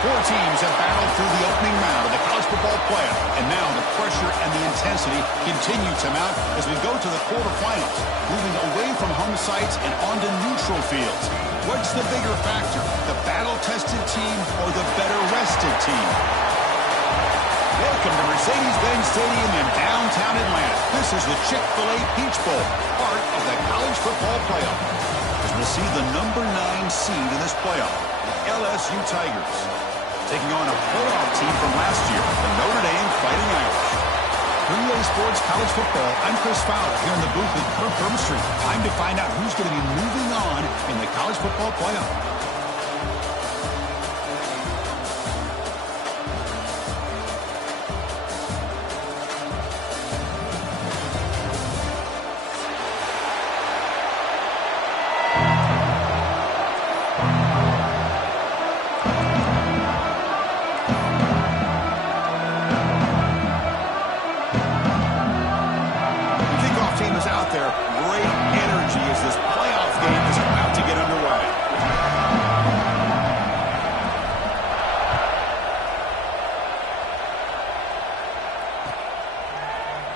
Four teams have battled through the opening round of the college football playoff, and now the pressure and the intensity continue to mount as we go to the quarterfinals, moving away from home sites and onto neutral fields. What's the bigger factor, the battle-tested team or the better-rested team? Welcome to Mercedes-Benz Stadium in downtown Atlanta. This is the Chick-fil-A Peach Bowl, part of the college football playoff. As we'll see the number 9 seed in this playoff, the LSU Tigers, taking on a playoff team from last year, the Notre Dame Fighting Irish. Relay Sports College Football, I'm Chris Fowler here in the booth with Kirk Herbstreit. Time to find out who's going to be moving on in the college football playoff.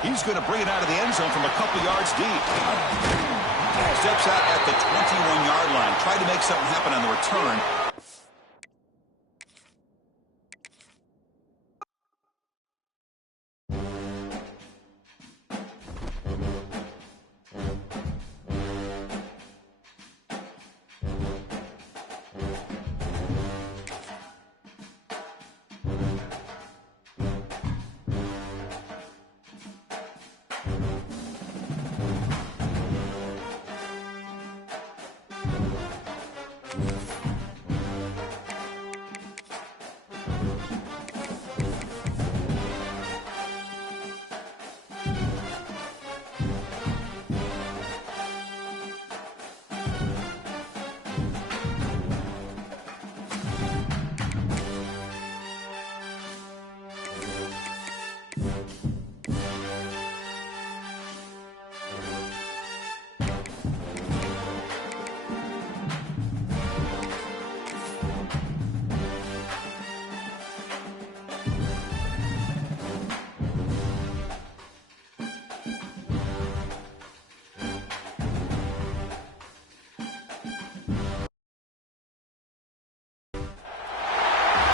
He's going to bring it out of the end zone from a couple yards deep. Steps out at the 21-yard line. Tried to make something happen on the return.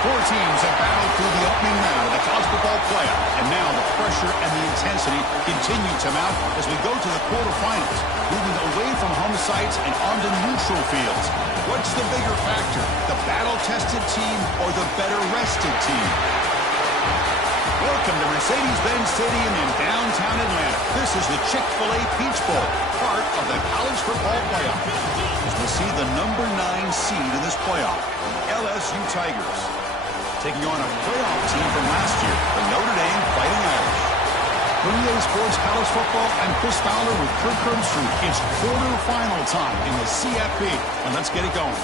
Four teams have battled through the opening round of the college football playoff, and now the pressure and the intensity continue to mount as we go to the quarterfinals, moving away from home sites and onto neutral fields. What's the bigger factor, the battle-tested team or the better-rested team? Welcome to Mercedes-Benz Stadium in downtown Atlanta. This is the Chick-fil-A Peach Bowl, part of the college football playoff. As we'll see the number 9 seed in this playoff, the LSU Tigers, taking on a playoff team from last year, the Notre Dame Fighting Irish. Relay Sports College Football, I'm Chris Fowler with Kirk Herbstreit. It's quarterfinal time in the CFP, and let's get it going.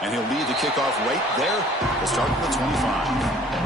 And he'll lead the kickoff right there to start at the 25.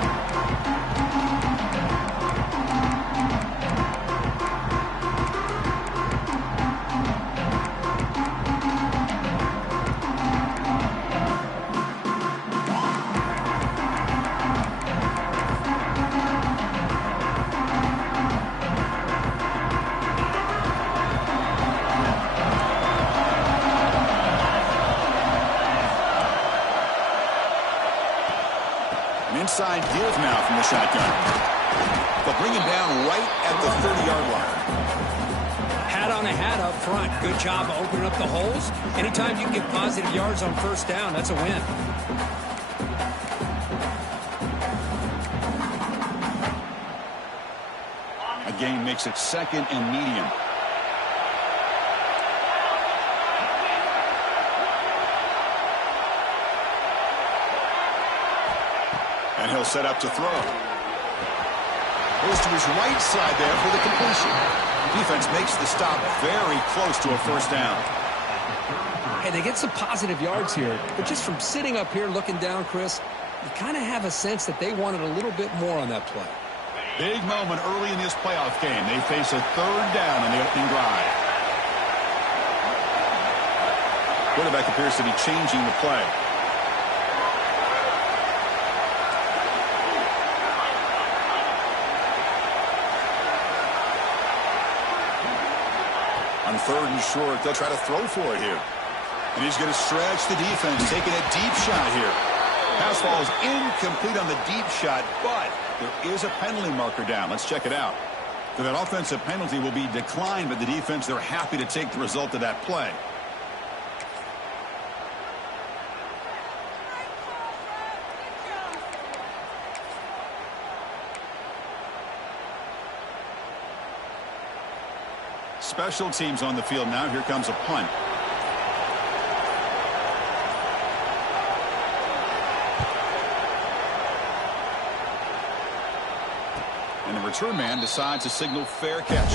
Inside deals now from the shotgun. They'll bring him down right at the 30-yard line. Hat on a hat up front. Good job of opening up the holes. Anytime you can get positive yards on first down, that's a win. gain makes it 2nd and medium. And he'll set up to throw. Goes to his right side there for the completion. Defense makes the stop very close to a first down. Hey, they get some positive yards here, but just from sitting up here looking down, Chris, you kind of have a sense that they wanted a little bit more on that play. Big moment early in this playoff game. They face a 3rd down on the opening drive. Quarterback appears to be changing the play. On 3rd and short, they'll try to throw for it here. And he's going to stretch the defense, taking a deep shot here. Pass ball is incomplete on the deep shot, but there is a penalty marker down. Let's check it out. So that offensive penalty will be declined by the defense. They're happy to take the result of that play. Special teams on the field now. Here comes a punt. And the return man decides to signal fair catch.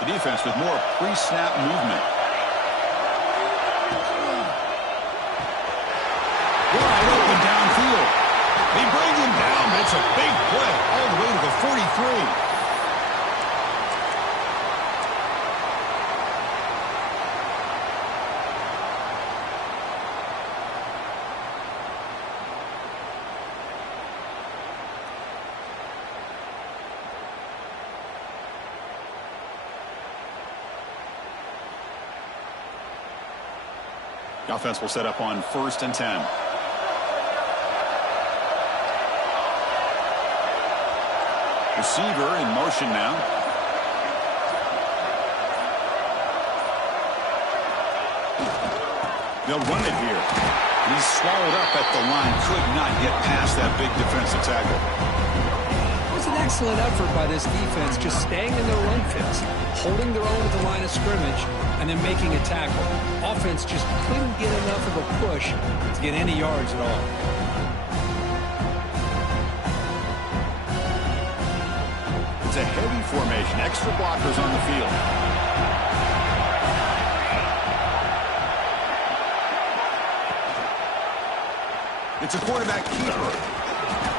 The defense with more pre-snap movement. Wide open downfield. They bring him down, but it's a big play all the way to the 43. The offense will set up on 1st and 10. Receiver in motion now. They'll run it here. He's swallowed up at the line. Could not get past that big defensive tackle. It was an excellent effort by this defense, just staying in their run fits, holding their own at the line of scrimmage, and then making a tackle. Offense just couldn't get enough of a push to get any yards at all. It's a heavy formation. Extra blockers on the field. It's a quarterback keeper.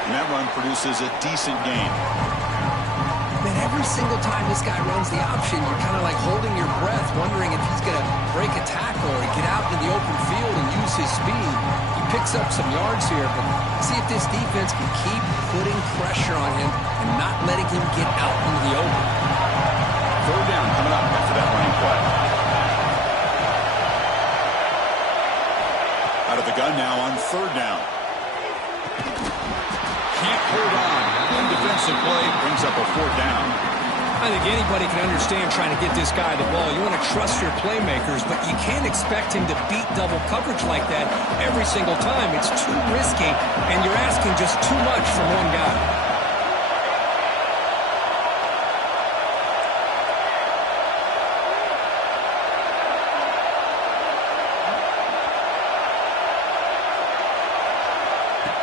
And that run produces a decent gain. Man, every single time this guy runs the option, you're kind of like holding your breath, wondering if he's going to break a tackle or get out into the open field and use his speed. He picks up some yards here, but see if this defense can keep putting pressure on him and not letting him get out into the open. 3rd down coming up after that running play. Out of the gun now on 3rd down. Can't hold on. Defensive play brings up a 4th down. I think anybody can understand trying to get this guy the ball. You want to trust your playmakers, but you can't expect him to beat double coverage like that every single time. It's too risky, and you're asking just too much from one guy.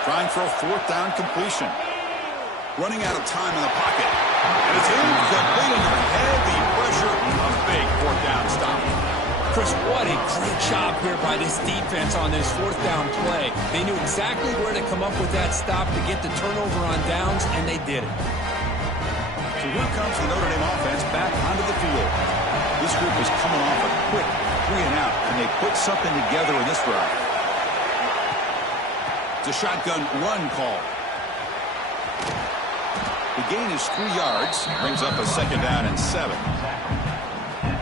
Trying for a 4th down completion. Running out of time in the pocket. And it's incomplete under heavy pressure. A big 4th down stop. Chris, what a great job here by this defense on this 4th down play. They knew exactly where to come up with that stop to get the turnover on downs, and they did it. So here comes the Notre Dame offense back onto the field. This group is coming off a quick 3 and out, and they put something together in this drive. It's a shotgun run call. The gain is 3 yards. Brings up a 2nd down and 7.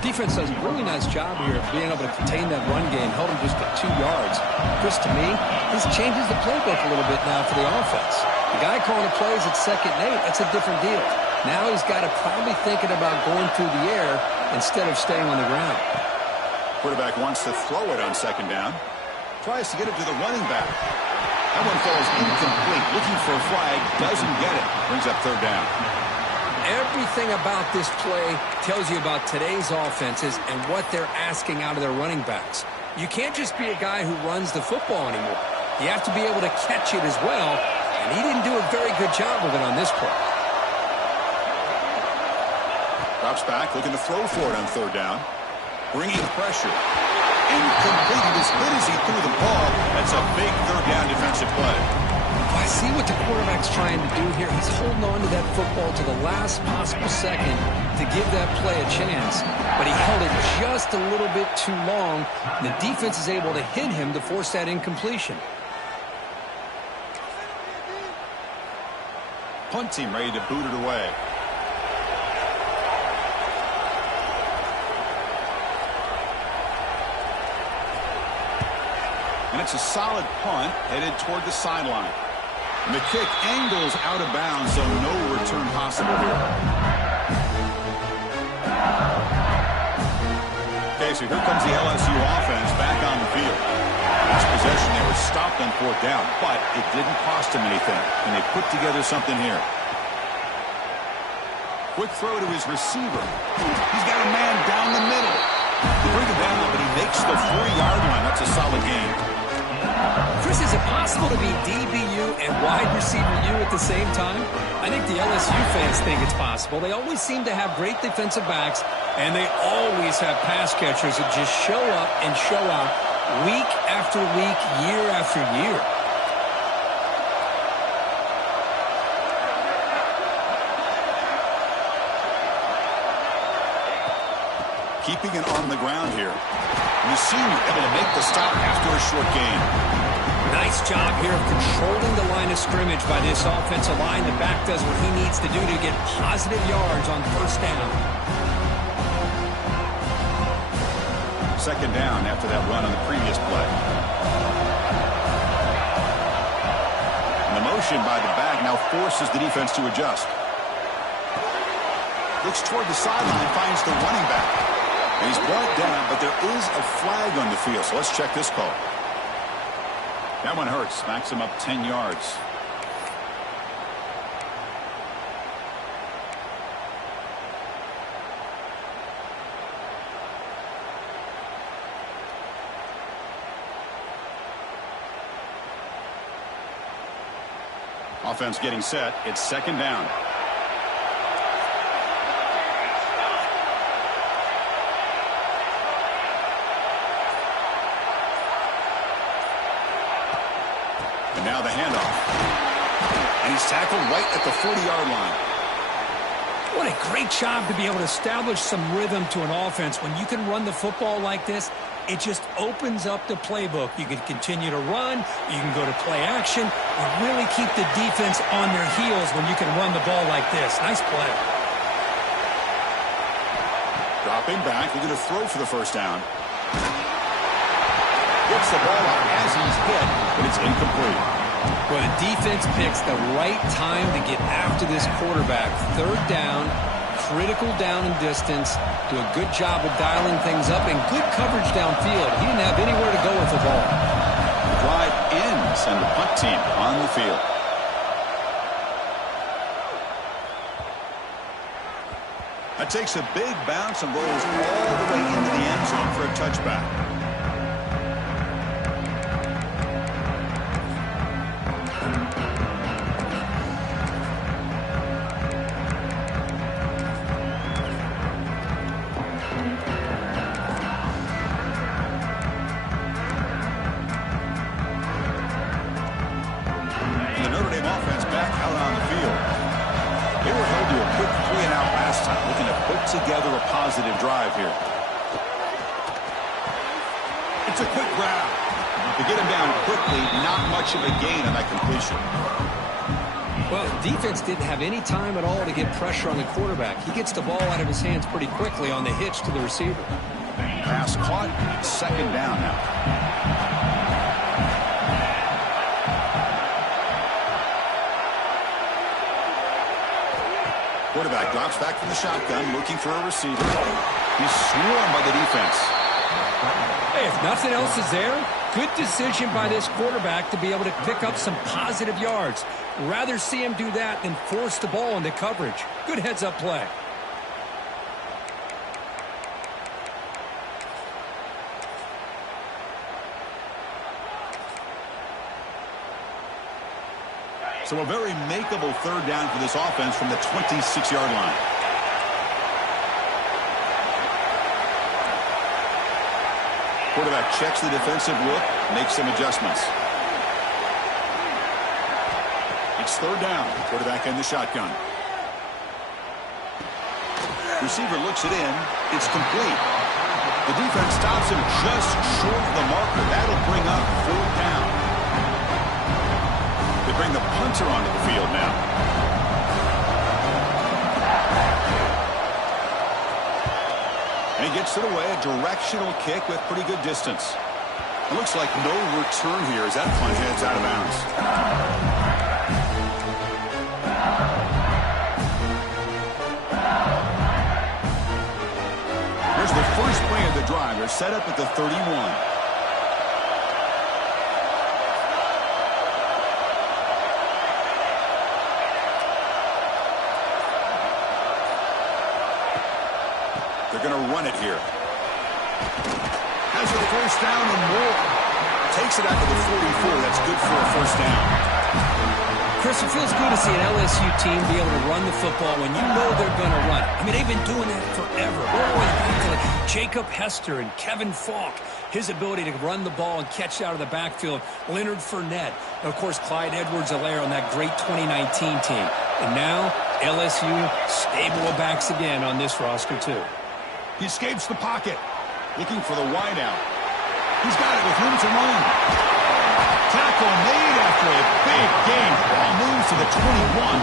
Defense does a really nice job here of being able to contain that run game. Held him just at 2 yards. Chris, to me, this changes the playbook a little bit now for the offense. The guy calling the plays at 2nd and 8, that's a different deal. Now he's got to probably thinking about going through the air instead of staying on the ground. Quarterback wants to throw it on second down. Tries to get it to the running back. That one falls incomplete. Looking for a flag. Doesn't get it. Brings up third down. Everything about this play tells you about today's offenses and what they're asking out of their running backs. You can't just be a guy who runs the football anymore. You have to be able to catch it as well, and he didn't do a very good job of it on this play. Drops back, looking to throw for it on third down. Bringing pressure. Incomplete. He was hit as he threw the ball. That's a big third down defensive play. I see what the quarterback's trying to do here. He's holding on to that football to the last possible second to give that play a chance. But he held it just a little bit too long. The defense is able to hit him to force that incompletion. Punt team ready to boot it away. And it's a solid punt headed toward the sideline. And the kick angles out of bounds, so no return possible here. Okay, so here comes the LSU offense back on the field. Last possession, they were stopped on fourth down, but it didn't cost them anything. And they put together something here. Quick throw to his receiver. He's got a man down the middle. They bring it down, but he makes the 4-yard line. That's a solid game. Chris, is it possible to be DBU and wide receiver U at the same time? I think the LSU fans think it's possible. They always seem to have great defensive backs, and they always have pass catchers that just show up and show out week after week, year after year. Keeping it on the ground here. And the senior able to make the stop after a short gain. Nice job here of controlling the line of scrimmage by this offensive line. The back does what he needs to do to get positive yards on first down. Second down after that run on the previous play. And the motion by the back now forces the defense to adjust. Looks toward the sideline, finds the running back. And he's brought down, but there is a flag on the field, so let's check this call. That one hurts. Smacks him up 10 yards. Offense getting set. It's second down. And now the handoff. And he's tackled right at the 40-yard line. What a great job to be able to establish some rhythm to an offense. When you can run the football like this, it just opens up the playbook. You can continue to run. You can go to play action. And really keep the defense on their heels when you can run the ball like this. Nice play. Dropping back. Looking to throw for the first down. Gets the ball up as he's hit, but it's incomplete. Well, the defense picks the right time to get after this quarterback. Third down, critical down and distance. Do a good job of dialing things up and good coverage downfield. He didn't have anywhere to go with the ball. The drive ends and the punt team on the field. That takes a big bounce and rolls all the way into the end zone for a touchback. The Notre Dame offense back out on the field. They were held to a quick 3-and-out last time, looking to put together a positive drive here. It's a quick grab. To get him down quickly, not much of a gain on that completion. Well, the defense didn't have any time at all to get pressure on the quarterback. He gets the ball out of his hands pretty quickly on the hitch to the receiver. Pass caught. Second down now. Quarterback drops back from the shotgun, looking for a receiver. He's swarmed by the defense. Hey, if nothing else is there, good decision by this quarterback to be able to pick up some positive yards. Rather see him do that than force the ball into coverage. Good heads-up play. So a very makeable third down for this offense from the 26-yard line. Quarterback checks the defensive look, makes some adjustments. It's third down. Quarterback in the shotgun. Receiver looks it in. It's complete. The defense stops him just short of the marker. That'll bring up fourth down. They bring the punter onto the field now. And he gets it away, a directional kick with pretty good distance. It looks like no return here as that plunge heads out of bounds. Here's the first play of the drive. They're set up at the 31. They're going to run it here. Has a first down and more. Takes it out to the 44. That's good for a first down. Chris, it feels good to see an LSU team be able to run the football when you know they're going to run it. I mean, they've been doing that forever. All the way back to like Jacob Hester and Kevin Falk. His ability to run the ball and catch out of the backfield. Leonard Fournette. And, of course, Clyde Edwards-Helaire on that great 2019 team. And now, LSU stable of backs again on this roster, too. He escapes the pocket. Looking for the wideout. He's got it with room to run. Tackle made after a big gain. Ball moves to the 21.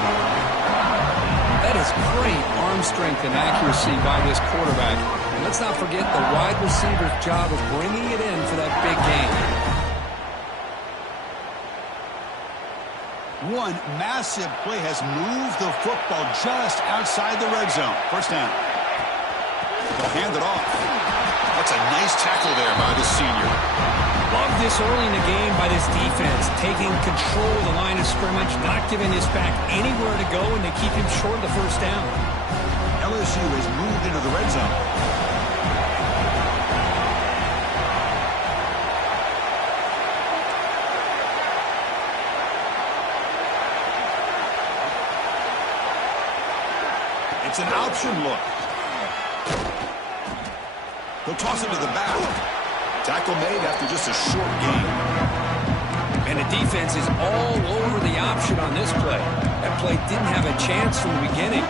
That is great arm strength and accuracy by this quarterback. And let's not forget the wide receiver's job of bringing it in for that big gain. One massive play has moved the football just outside the red zone. First down. They'll hand it off. That's a nice tackle there by the senior. Love this early in the game by this defense, taking control of the line of scrimmage, not giving this back anywhere to go, and they keep him short of the first down. LSU has moved into the red zone. It's an option look. He'll toss it to the back. Tackle made after just a short gain. And the defense is all over the option on this play. That play didn't have a chance from the beginning.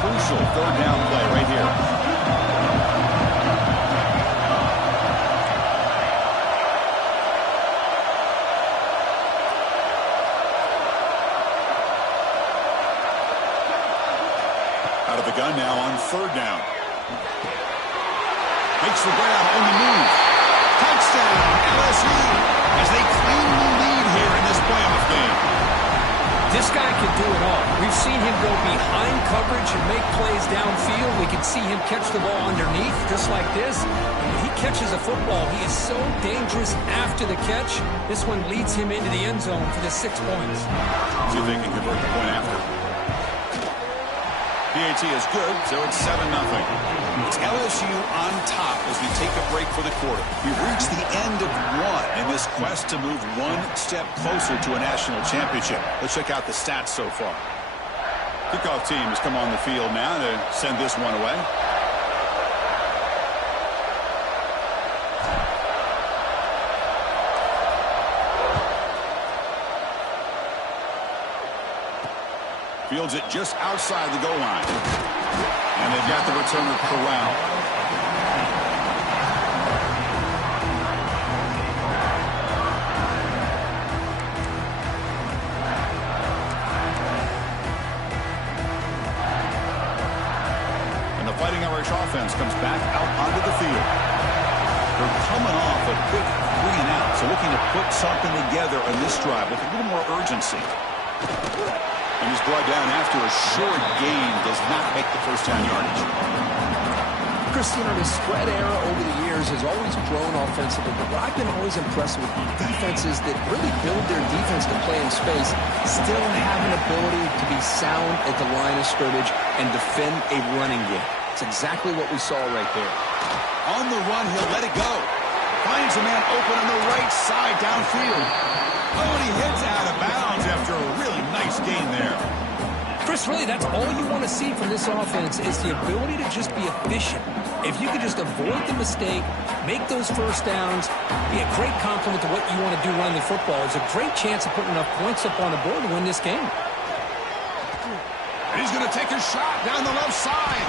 Crucial third down play right here. Out of the gun now on third down. Makes the grab on the move. Touchdown, LSU, as they claim the lead here in this playoff game. This guy can do it all. We've seen him go behind coverage and make plays downfield. We can see him catch the ball underneath, just like this. When he catches a football, he is so dangerous after the catch. This one leads him into the end zone for the 6 points. See if they can convert the point after. PAT is good, so it's 7-0. It's LSU on top as we take a break for the quarter. We've reached the end of one in this quest to move one step closer to a national championship. Let's check out the stats so far. Kickoff team has come on the field now to send this one away. Fields it just outside the goal line. And they've got the returner corralled. And the Fighting Irish offense comes back out onto the field. They're coming off put something together on this drive with a little more urgency. And he's brought down after a short gain. Does not make the first down yardage. Chris, you know, the spread era over the years has always grown offensively, but what I've been always impressed with defenses that really build their defense to play in space still have an ability to be sound at the line of scrimmage and defend a running game. It's exactly what we saw right there. On the run, he'll let it go. Finds a man open on the right side downfield. Oh, and he heads out of bounds after a really nice gain there. Chris, really, that's all you want to see from this offense is the ability to just be efficient. If you could just avoid the mistake, make those first downs, be a great complement to what you want to do running the football, it's a great chance of putting enough points up on the board to win this game. And he's going to take a shot down the left side.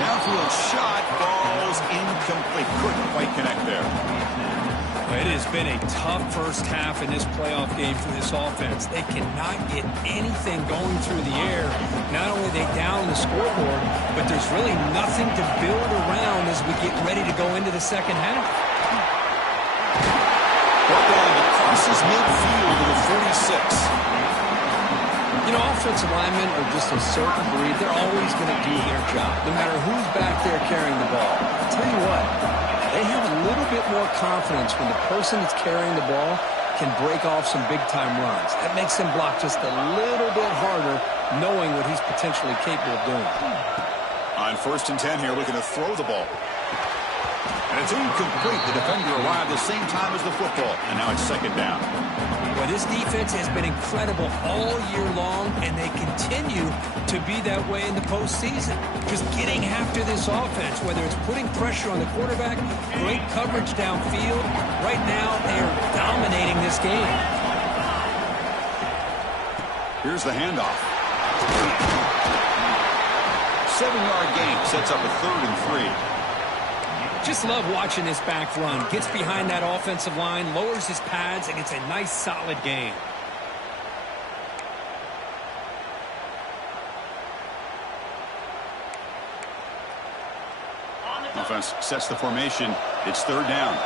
Downfield shot falls incomplete. Couldn't quite connect there. It has been a tough first half in this playoff game for this offense. They cannot get anything going through the air. Not only are they down the scoreboard, but there's really nothing to build around as we get ready to go into the second half. Football crosses midfield to the 46. You know, offensive linemen are just a certain breed. They're always going to do their job, no matter who's back there carrying the ball. I'll tell you what, they have a little bit more confidence when the person that's carrying the ball can break off some big-time runs. That makes them block just a little bit harder, knowing what he's potentially capable of doing. On 1st and 10 here, looking to throw the ball. And it's incomplete. The defender arrived the same time as the football, and now it's 2nd down. Well, this defense has been incredible all year long, and they continue to be that way in the postseason. Just getting after this offense, whether it's putting pressure on the quarterback, great coverage downfield. Right now, they are dominating this game. Here's the handoff. 7-yard gain sets up a 3rd and 3. Just love watching this back run. Gets behind that offensive line, lowers his pads, and gets a nice, solid gain. Offense sets the formation. It's 3rd down.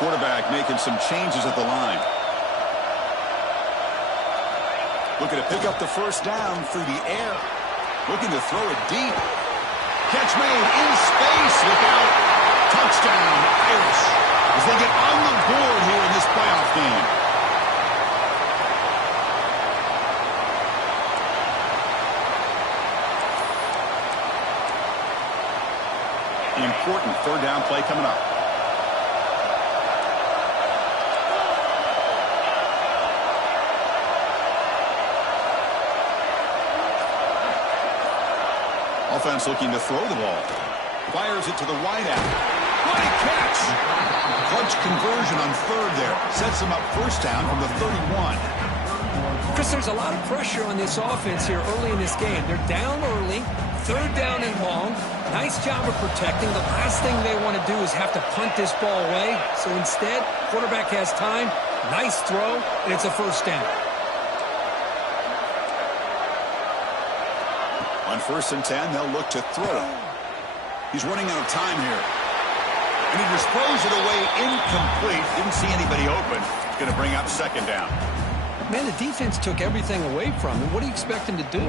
Quarterback making some changes at the line. Looking to pick up the first down through the air. Looking to throw it deep. Catch made in space without. Touchdown, Irish, as they get on the board here in this playoff game. An important 3rd down play coming up. Offense looking to throw the ball. Fires it to the wideout. Great catch! Clutch conversion on 3rd there. Sets them up 1st down from the 31. Chris, there's a lot of pressure on this offense here early in this game. They're down early, 3rd down and long. Nice job of protecting. The last thing they want to do is have to punt this ball away. So instead, quarterback has time. Nice throw, and it's a 1st down. On 1st and 10, they'll look to throw. He's running out of time here. And he just throws it away incomplete. Didn't see anybody open. It's going to bring up 2nd down. Man, the defense took everything away from him. What do you expect him to do?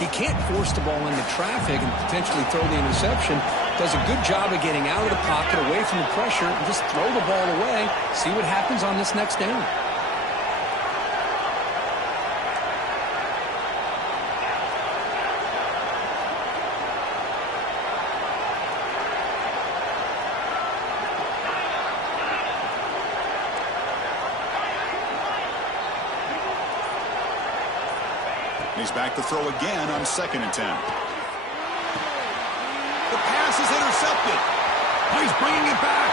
He can't force the ball into traffic and potentially throw the interception. Does a good job of getting out of the pocket, away from the pressure, and just throw the ball away. See what happens on this next down. He's back to throw again on 2nd and 10. The pass is intercepted. Oh, he's bringing it back.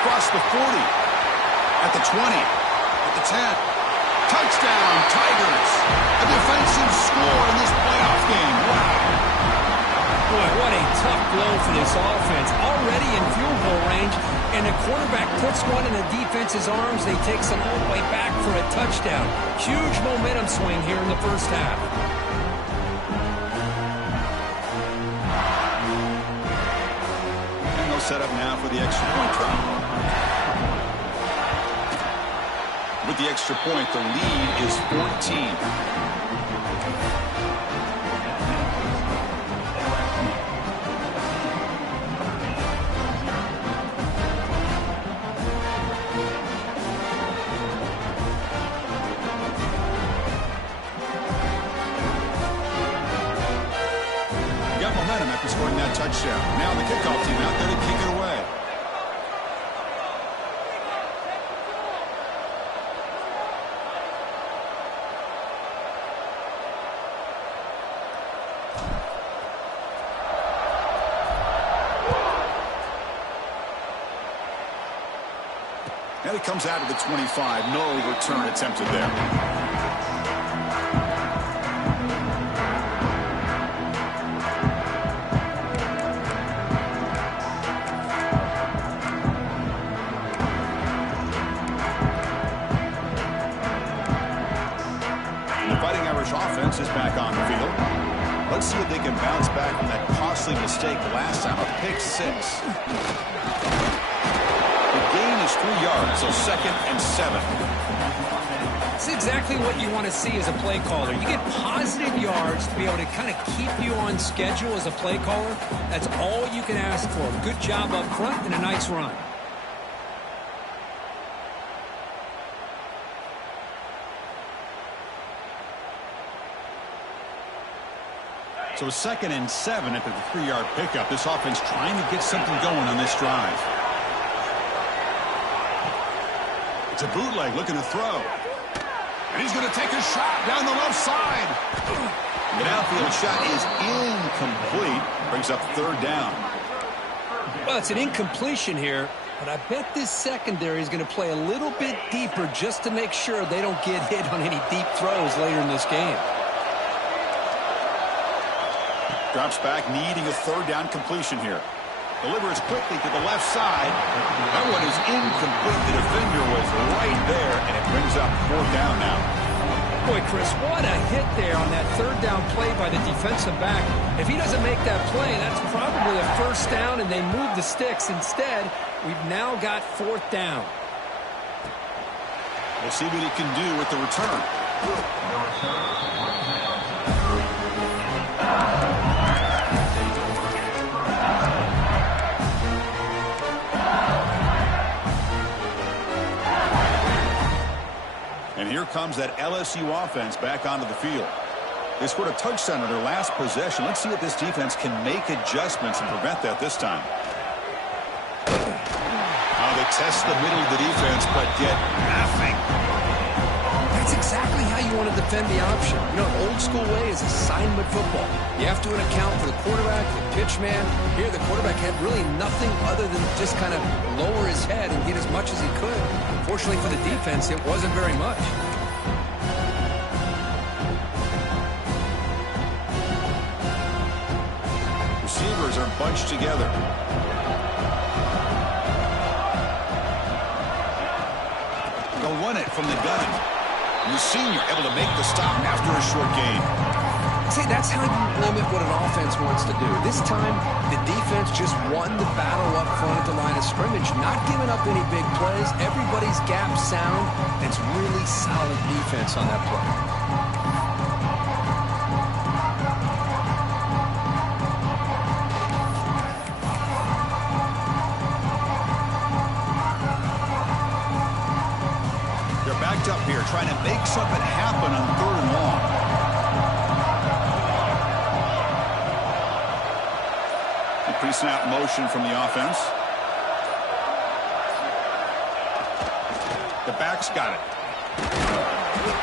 Across the 40. At the 20. At the 10. Touchdown, Tigers. A defensive score in this playoff game. Wow. Boy, what a tough blow for this offense. Already in field goal range, and the quarterback puts one in the defense's arms. They take some all the way back for a touchdown. Huge momentum swing here in the first half. And they'll set up now for the extra point try. With the extra point, the lead is 14. Scoring that touchdown. Now the kickoff team out there to kick it away. And it comes out of the 25. No return attempted there. Offense is back on the field. Let's see if they can bounce back from that costly mistake last time, a pick six. The gain is 3 yards, so 2nd and 7. It's exactly what you want to see as a play caller. You get positive yards to be able to kind of keep you on schedule as a play caller. That's all you can ask for. Good job up front and a nice run. So 2nd and 7 after the 3-yard pickup. This offense trying to get something going on this drive. It's a bootleg looking to throw. And he's going to take a shot down the left side. The downfield shot is incomplete. Brings up 3rd down. Well, it's an incompletion here, but I bet this secondary is going to play a little bit deeper just to make sure they don't get hit on any deep throws later in this game. Drops back, needing a 3rd down completion here. Delivers quickly to the left side. That one is incomplete. The defender was right there, and it brings up 4th down now. Boy, Chris, what a hit there on that 3rd down play by the defensive back. If he doesn't make that play, that's probably a 1st down, and they move the sticks. Instead, we've now got 4th down. We'll see what he can do with the return. And here comes that LSU offense back onto the field. They scored a touchdown on their last possession. Let's see if this defense can make adjustments and prevent that this time. They test the middle of the defense, but get nothing. That's exactly how you want to defend the option. You know, an old school way is assignment football. You have to account for the quarterback, the pitch man. Here, the quarterback had really nothing other than just kind of lower his head and get as much as he could. Fortunately for the defense, it wasn't very much. Receivers are bunched together. They'll run it from the gun. And the senior able to make the stop after a short gain. See, that's how you limit what an offense wants to do. This time, the defense just won the battle up front at the line of scrimmage, not giving up any big plays. Everybody's gap sound. It's really solid defense on that play. They're backed up here, trying to make something happen on 3rd and long. Pre-snap motion from the offense. The back's got it.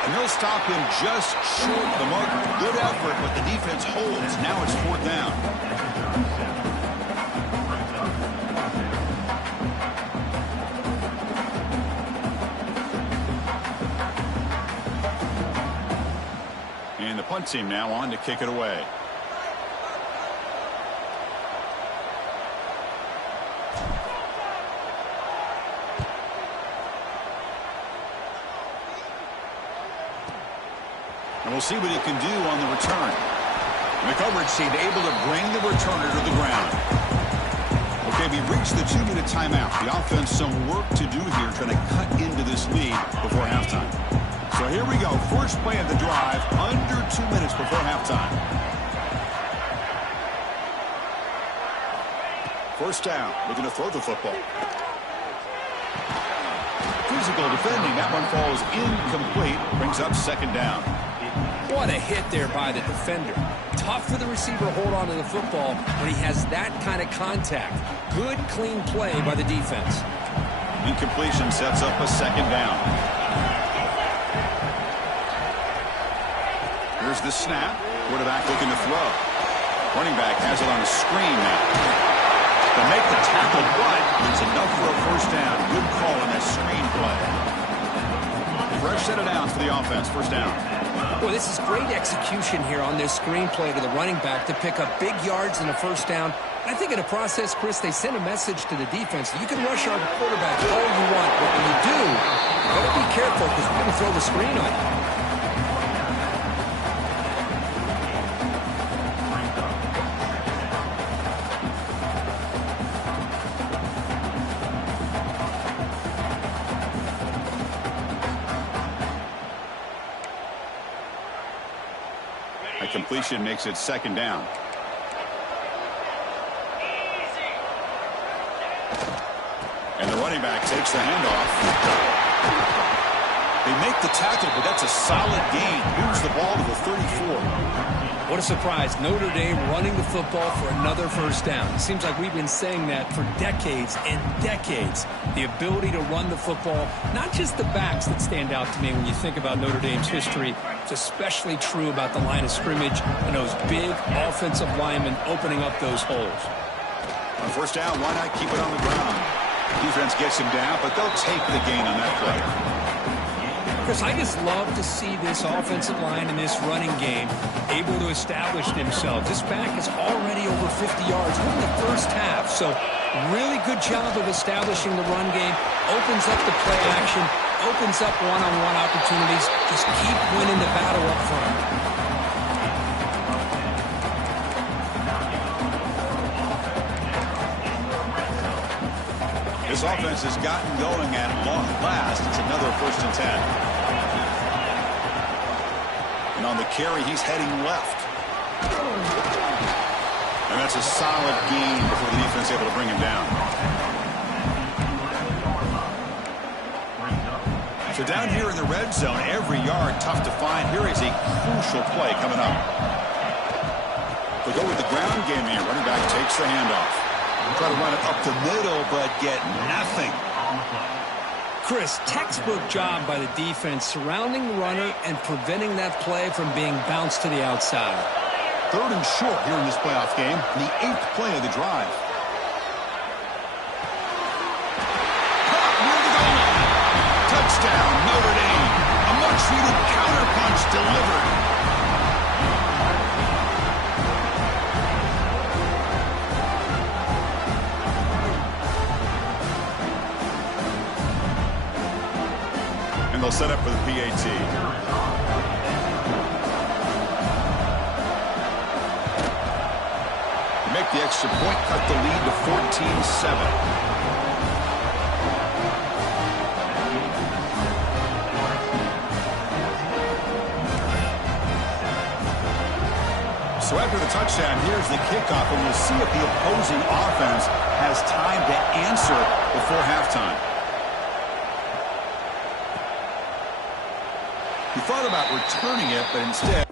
And they'll stop him just short of the marker. Good effort, but the defense holds. Now it's 4th down. And the punt team now on to kick it away. And we'll see what he can do on the return. And the coverage team able to bring the returner to the ground. Okay, we've reached the 2-minute timeout. The offense some work to do here trying to cut into this lead before halftime. So here we go. First play of the drive under 2 minutes before halftime. First down. Looking to throw the football. Physical defending. That one falls incomplete. Brings up second down. What a hit there by the defender. Tough for the receiver to hold on to the football when he has that kind of contact. Good, clean play by the defense. Incompletion sets up a second down. Here's the snap. Quarterback looking to throw. Running back has it on a screen now. To make the tackle, but it's enough for a first down. Good call on that screen play. Fresh set of downs for the offense. First down. Well, this is great execution here on this screen play to the running back to pick up big yards in a first down. I think in the process, Chris, they send a message to the defense. You can rush our quarterback all you want, but when you do, you better be careful because we're going to throw the screen on you. A completion makes it second down. And the running back takes the handoff. They make the tackle, but that's a solid gain. Moves the ball to the 34. What a surprise. Notre Dame running the football for another first down. It seems like we've been saying that for decades and decades. The ability to run the football, not just the backs that stand out to me when you think about Notre Dame's history. It's especially true about the line of scrimmage and those big offensive linemen opening up those holes. On first down, why not keep it on the ground? Defense gets him down, but they'll take the gain on that play. Chris, I just love to see this offensive line in this running game able to establish themselves. This back is already over 50 yards in the first half. So really good job of establishing the run game. Opens up the play action. Opens up one-on-one opportunities. Just keep winning the battle up front. This offense has gotten going at long last. It's another 1st and 10. And on the carry, he's heading left. And that's a solid gain before the defense is able to bring him down. So down here in the red zone, every yard tough to find. Here is a crucial play coming up. They'll go with the ground game here. Running back takes the handoff. Try to run it up the middle, but get nothing. Chris, textbook job by the defense surrounding the runner and preventing that play from being bounced to the outside. 3rd and short here in this playoff game, the 8th play of the drive. Near the goal line. Touchdown, Notre Dame. A much-needed counterpunch delivered. And they'll set up for the PAT. To make the extra point, cut the lead to 14-7. So after the touchdown, here's the kickoff, and we'll see if the opposing offense has time to answer before halftime. He thought about returning it, but instead